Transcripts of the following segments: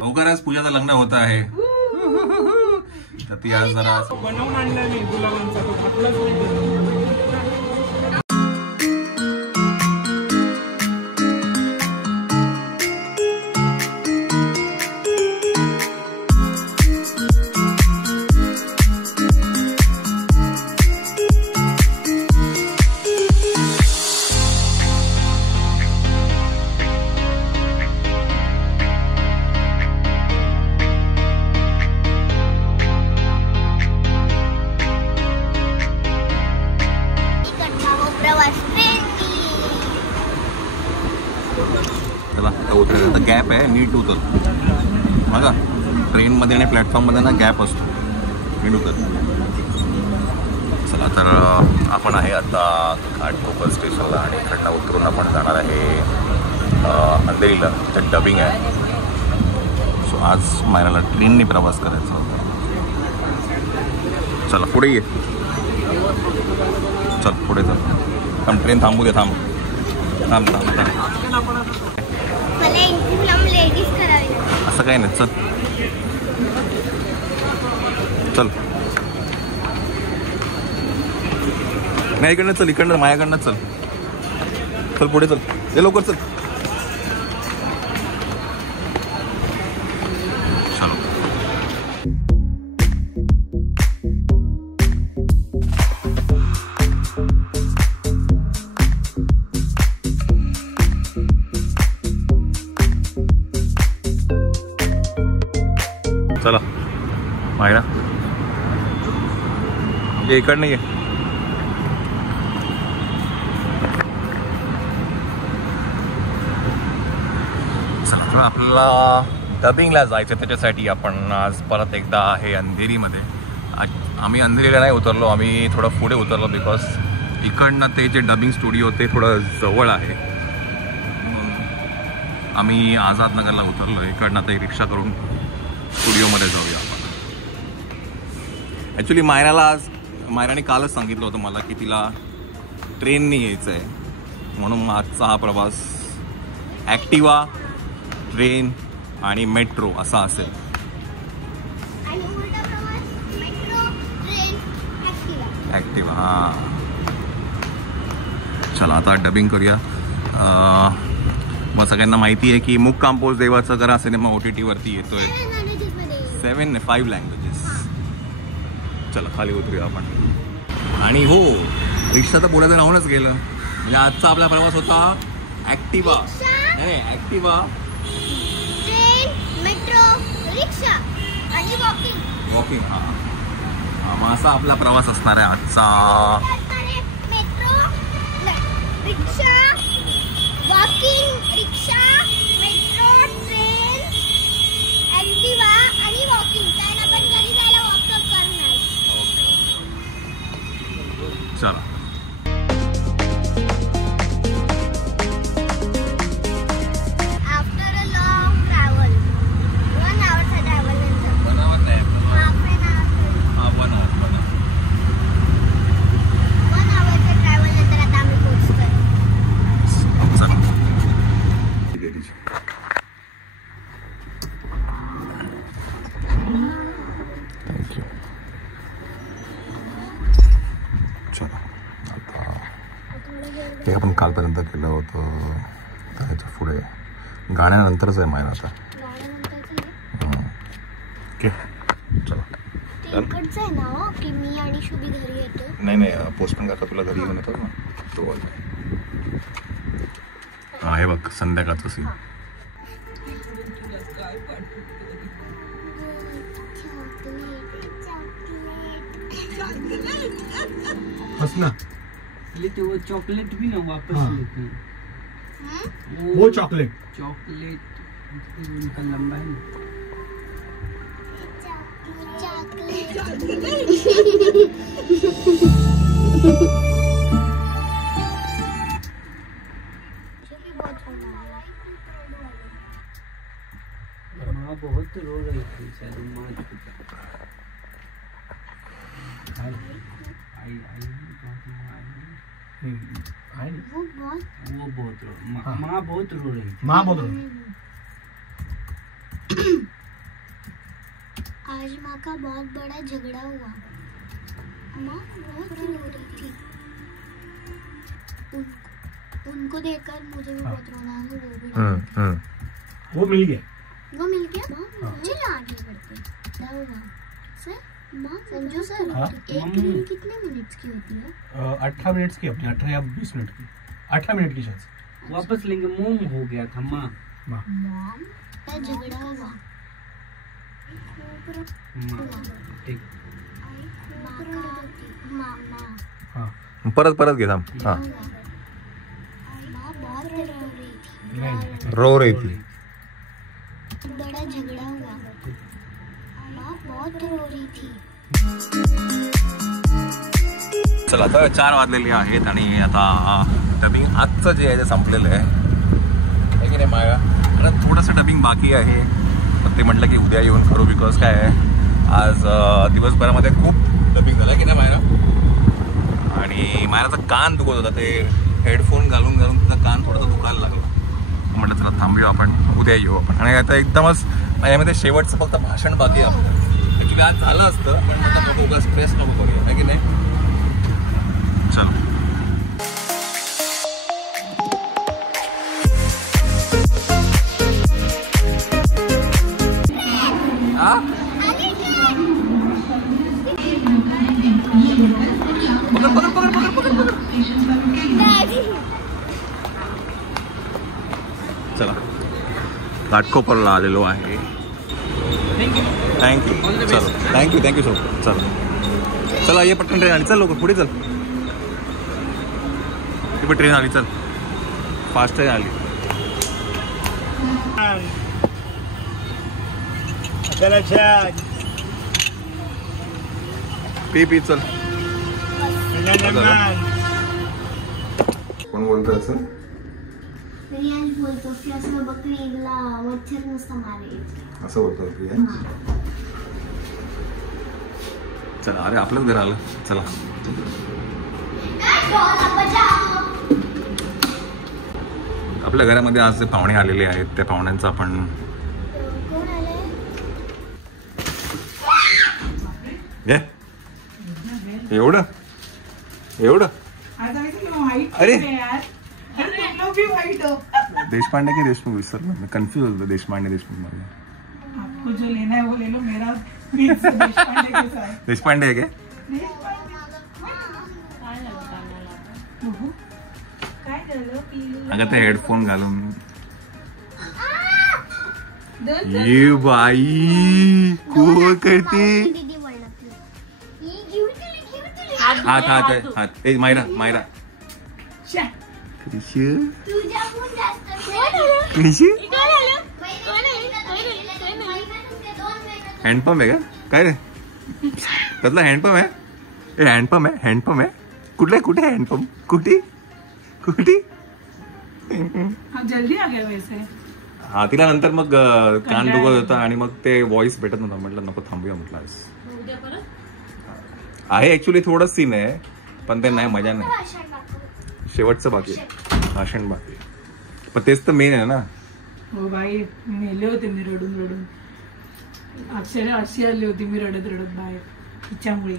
लवकर आज पूजाचं लग्न होत आहे तर ती आज जरा बनवून आणला नाही गुलाबांचा तो घातलाच नाही. उतरायला गॅप आहे, नीट उतर बघा. ट्रेनमध्ये आणि प्लॅटफॉर्ममध्ये ना गॅप असतो, नीट उतर. चला तर आपण आहे आता घाटकोपर स्टेशनला आणि इकडनं उतरून आपण जाणार आहे अंधेरीला. तर डबिंग आहे. सो आज मायराला ट्रेनने प्रवास करायचा होता. चला पुढे ये, चल पुढे चल. थांब, ट्रेन थांबू दे. थांब थांब थांब थांब. असं काही नाही. चल चल, नाही इकडनं चल, इकडनं माझ्याकडनं चल. चल पुढे चल, ये लवकर चल. चलो चला मायरा, ये इकडनं ये. चला आपल्याला डबिंगला जायचं, त्याच्यासाठी आपण आज परत एकदा आहे अंधेरीमध्ये. आम्ही अंधेरीला नाही उतरलो, आम्ही थोडं पुढे उतरलो बिकॉज इकडनं ते जे डबिंग स्टुडिओ ते थोडं जवळ आहे. आम्ही आझाद नगरला उतरलो. इकडनं ते रिक्षा करून स्टुडिओमध्ये जाऊया आपण. ॲक्च्युली मायराने कालच सांगितलं होतं मला की तिला ट्रेनने यायचं आहे, म्हणून आजचा हा प्रवास ॲक्टिवा, ट्रेन आणि मेट्रो असा असेल. ॲक्टिवा, हां. चला आता डबिंग करूया. मग सगळ्यांना माहिती आहे की मुक्काम पोस्ट देवाचा करा सिनेमा OTT वरती येतोय. 5 लँग्वेजेस. चला खाली उतरूया आपण. आणि हो, रिक्षा तर बोलायचं राहूनच गेलं. म्हणजे आजचा आपला प्रवास होता ॲक्टिवा, नाही ॲक्टिवा, ट्रेन, मेट्रो, रिक्षा आणि वॉकिंग. हां, मग असा आपला प्रवास असणार आहे आजचा. Metro, rickshaw, walking, rickshaw, metro, train, Activa आणि वॉकिंग. त्याला पण घरी जायला वॉकअप करणार. चला आफ्टर अ लॉंग ट्रॅव्हल 1 hourचा ट्रॅव्हल नंतर 1 hour नाही, हाफ एन आवर 1 hour. 1 hourच्या ट्रॅव्हल नंतर आता आम्ही पोहोचतोय. थँक्यू. चला आता हे आपण कालपर्यंत केलं होतं त्याच्या पुढे गाण्यानंतरच आहे मायना आता. ओके चला. तिकडचं आहे ना की मी आणि शुभी घरी येतो. नाही पोस्टमॅन काका तुला घरी घेऊन येतात ना, तो आहे बघ संध्याकाळचं सीन. लेते वो चॉकलेट भी ना वापस लेते हैं. वो चॉकलेट उनका लंबा है ना. माँ बहुत रो रही थी शायद. माँ आई वो बहुत वो बहुत माँ बहुत रो रही थी। माँ बहुत रो रही। आज माँ का बहुत बड़ा झगड़ा हुआ। माँ बहुत रो रही थी। उनको देखकर मुझे भी बहुत रोना आ गया। वो भी रो रही थी। वो मिल गया। वो मिल गया। माँ चलो आगे बढ़ते। क्या हुआ सर? माँ संजू सर, हाँ? एक रील कितने मिनट्स की होती है? 18 मिनट की अपनी, 18 या 20 मिनट की, 18 मिनट की शायद। वापस लेंगे, मोम हो गया था माँ। माँ मॉम का झगड़ा हुआ। ठीक। हाँ परत परत घे थांब. हा माँ बहुत रो रही थी। नहीं रो रही थी. बड़ा झगड़ा हुआ। माँ बहुत रो रही थी। चला आता 4 वाजलेले आहेत आणि आता डबिंग आजचं जे आहे ते संपलेलं आहे की नाही माया. आणि थोडंसं डबिंग बाकी आहे, पण ते म्हटलं की उद्या येऊन करू. बिकॉज काय आहे आज दिवसभरामध्ये खूप डबिंग झालं की नाही मायरा. आणि मायराचा कान दुखत होता, ते हेडफोन घालून घालून तिचा कान थोडासा दुखायला लागला. म्हटलं चला थांबूया आपण, उद्या येऊ आपण. आणि आता एकदमच माझ्यामध्ये शेवटचं फक्त भाषण बाकी आहे आपलं. ॲक्च्युली आज झालं असतं, पण आता नको उगा स्ट्रेस नको करूया आहे की नाही. चलो चला घाटकोपरला आलेलो आहे. थँक्यू. चल थँक्यू सो. चल चला ये पटकन ट्रेन आली. चल लोक पुढे चल. ती पण ट्रेन आली. चल फास्ट ट्रेन आली. पी चल. कोण बोलतो असं? रियाज बोलतो की असं बकरीला मच्छर नुसतं मारायचं. असं बोलतो प्रिया. चला अरे आपलंच घर आलं. चला आपल्या घरामध्ये आज जे पाहुणे आलेले आहेत त्या पाहुण्यांचं आपण कोण आलंय? एवढं अरे देशपांडे की देशमुख विसरलो मी. कन्फ्यूज होतो देशपांडे मध्ये. आपको जो लेना है वो ले लो. मेरा देशपांडे के साथ. देशपांडे आहे काय? अगं ते हेडफोन घालून. ये बाई कोण करते. दीदी हात ए मायरा कृषी हँडपंप आहे का काय रे? त्यातला हँडपंप आहे. हँडपंप आहे. कुठे हँडपंप? कुठे जल्दी आ गया वैसे. हा तिला नंतर मग कान दुखत होता आणि मग ते व्हॉइस भेटत नव्हता. म्हटलं नको थांबूया म्हटलं. आहे ऍक्च्युली थोडं सीन आहे पण ते नाही मजा नाही. शेवटचं बाकी भाषण बाकी, पण तेच तर मेन आहे ना. हो बाई मेले होते मी रडून. अक्षरशः अशी आली होती मी रडत बाहेर तिच्यामुळे.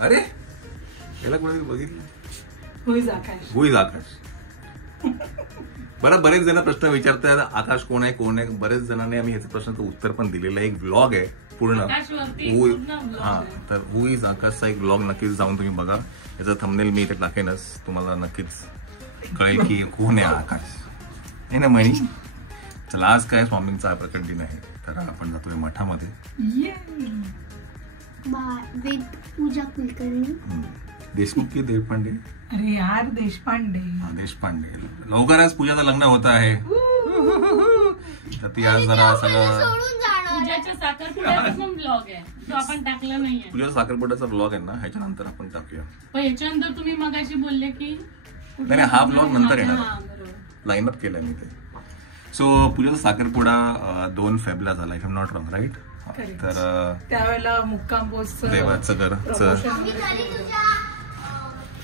अरे याला कोणी बघितलं? हुईज आकाश. बरेच जण प्रश्न विचारतात आकाश कोण आहे. बरेच जणांनी आम्ही ह्याच्या प्रश्नाचं उत्तर पण दिलेलं आहे. एक व्लॉग आहे पूर्ण. हा तर हु इज आकाशचा एक व्लॉग नक्कीच जाऊन तुम्ही बघा. याचा थंबनेल मी इथे टाकेनच. तुम्हाला नक्कीच कळेल की कोण आहे आकाश आहे ना म्हणी. चला आज काय स्वामींचा प्रकट दिन आहे तर आपण जातोय मठामध्ये. वेद पूजा कुलकर्णी. देशमुख की देशपांडे? अरे यार देशपांडे. लवकरच पूजाचं लग्न होत आहे. तर ती आज जरा सगळं सोडून जाणार. पूजाच्या साखरपुड्याचा पण ब्लॉग आहे तो आपण टाकला नाहीये. तुझ्या साखरपुड्याचा ब्लॉग आहे ना, ह्याच्यानंतर आपण टाकूया. पण ह्याच्यानंतर तुम्ही मगाशी बोलले की नाही, हा ब्लॉग नंतर येणार. हा, बरोबर. लाईनअप केलं मी ते. सो पूजाचा साखरपुडा 2 फेब्रुवारीला झाला, if I'm not wrong, right? Correct. तर त्यावेळेला मुक्काम पोस्ट देवाचं घर आम्ही जरी तुझ्या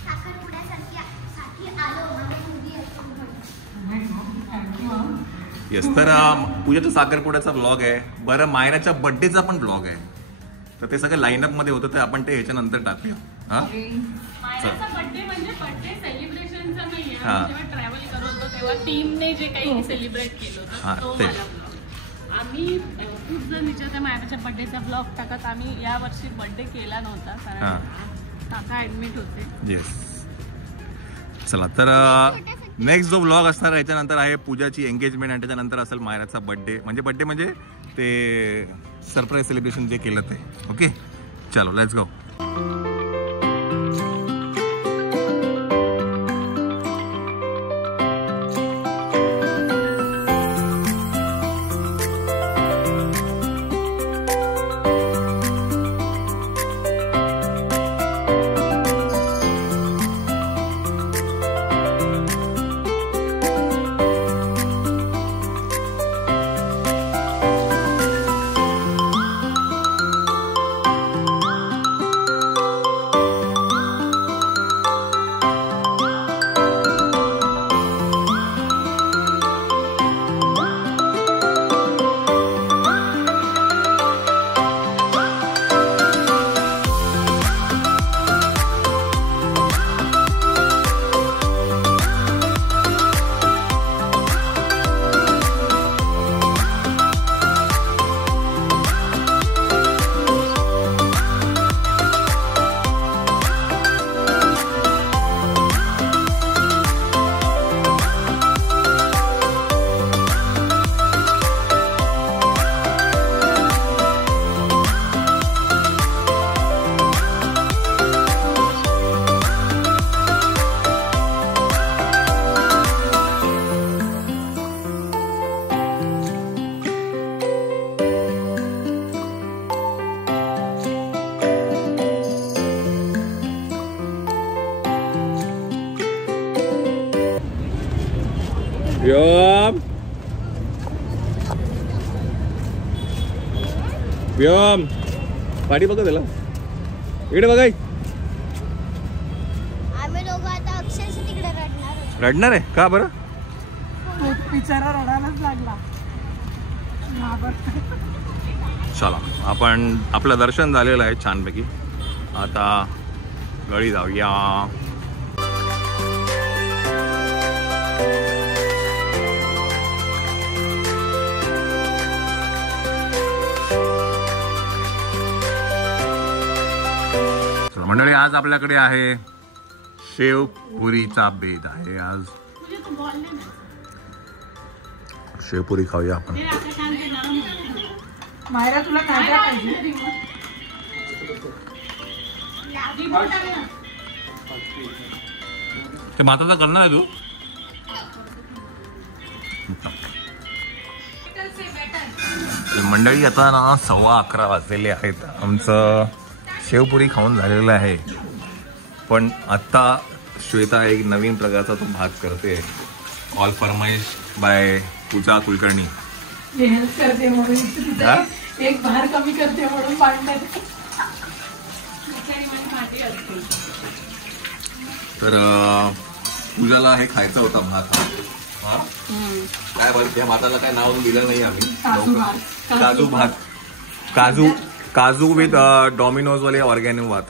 साखरपुड्यासाठी आलो ना, उभी असतो. येस. तर पूजाचा साखरपुड्याचा ब्लॉग आहे. बरं, मायराच्या बर्थडेचा पण ब्लॉग आहे. तर ते सगळं लाईनअप मध्ये होतं, ते आपण ते ह्याच्यानंतर टाकूया. हा, मायराचा बर्थडे म्हणजे बर्थडे सेलिब्रेशनचा नाहीये. हा. आम्ही जेव्हा ट्रॅव्हल करत होतो तेव्हा टीमने जे काही सेलिब्रेट केलं हा, होतं तो ते. मला ब्लॉग. आम्ही खूप जण विचारते मायराच्या बर्थडेचा ब्लॉग टाकत. आम्ही या वर्षी बर्थडे केला नव्हता हा. कारण काका ऍडमिट होते. येस. चला, तर नेक्स्ट जो ब्लॉग असणार ह्याच्यानंतर आहे पूजाची एंगेजमेंट, आणि त्याच्यानंतर असेल मायराचा बर्थडे. म्हणजे ते सरप्राईज सेलिब्रेशन जे केलं ते. ओके, चलो लेट्स गो. व्योम, व्योम, पाठी बघा त्याला. इकडे बघाय. आम्ही दोघं आता अक्षरशः तिकडे रडणार. रडणार आहे का बरं? बिचारा रडायलाच लागला. चला, आपण आपलं दर्शन झालेलं आहे छानपैकी. आता गळी जाऊया. मंडळी, आज आपल्याकडे आहे शेवपुरीचा बेत आहे. आज शेवपुरी खाऊया आपण. मायरा तुला काय काय पाहिजे? ते माताचा करणार आहे तू? मंडळी, आता ना 11:15 वाजलेले आहेत. आमचं शेवपुरी खाऊन झालेलं आहे, पण आता श्वेता एक नवीन प्रकारचा तो भात करते. ऑल फरमाईश बाय पूजा कुलकर्णी. हेल्प करते म्हणून, एक भार कमी करते म्हणून पाडण्यात. तर पूजाला हे खायचा होता भात. हा, काय बरं, त्या भाताला काय नाव दिलं नाही आम्ही. काजू भात. काजू विथ डॉमिनोज वाले ऑर्गॅनिक भात.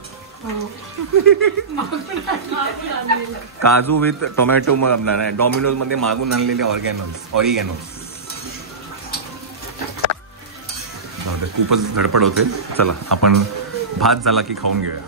काजू विथ टोमॅटो. डॉमिनोज मध्ये मागून आणलेले ऑरिगॅनोज. खूपच धडपड होते. चला, आपण भात झाला की खाऊन घेऊया.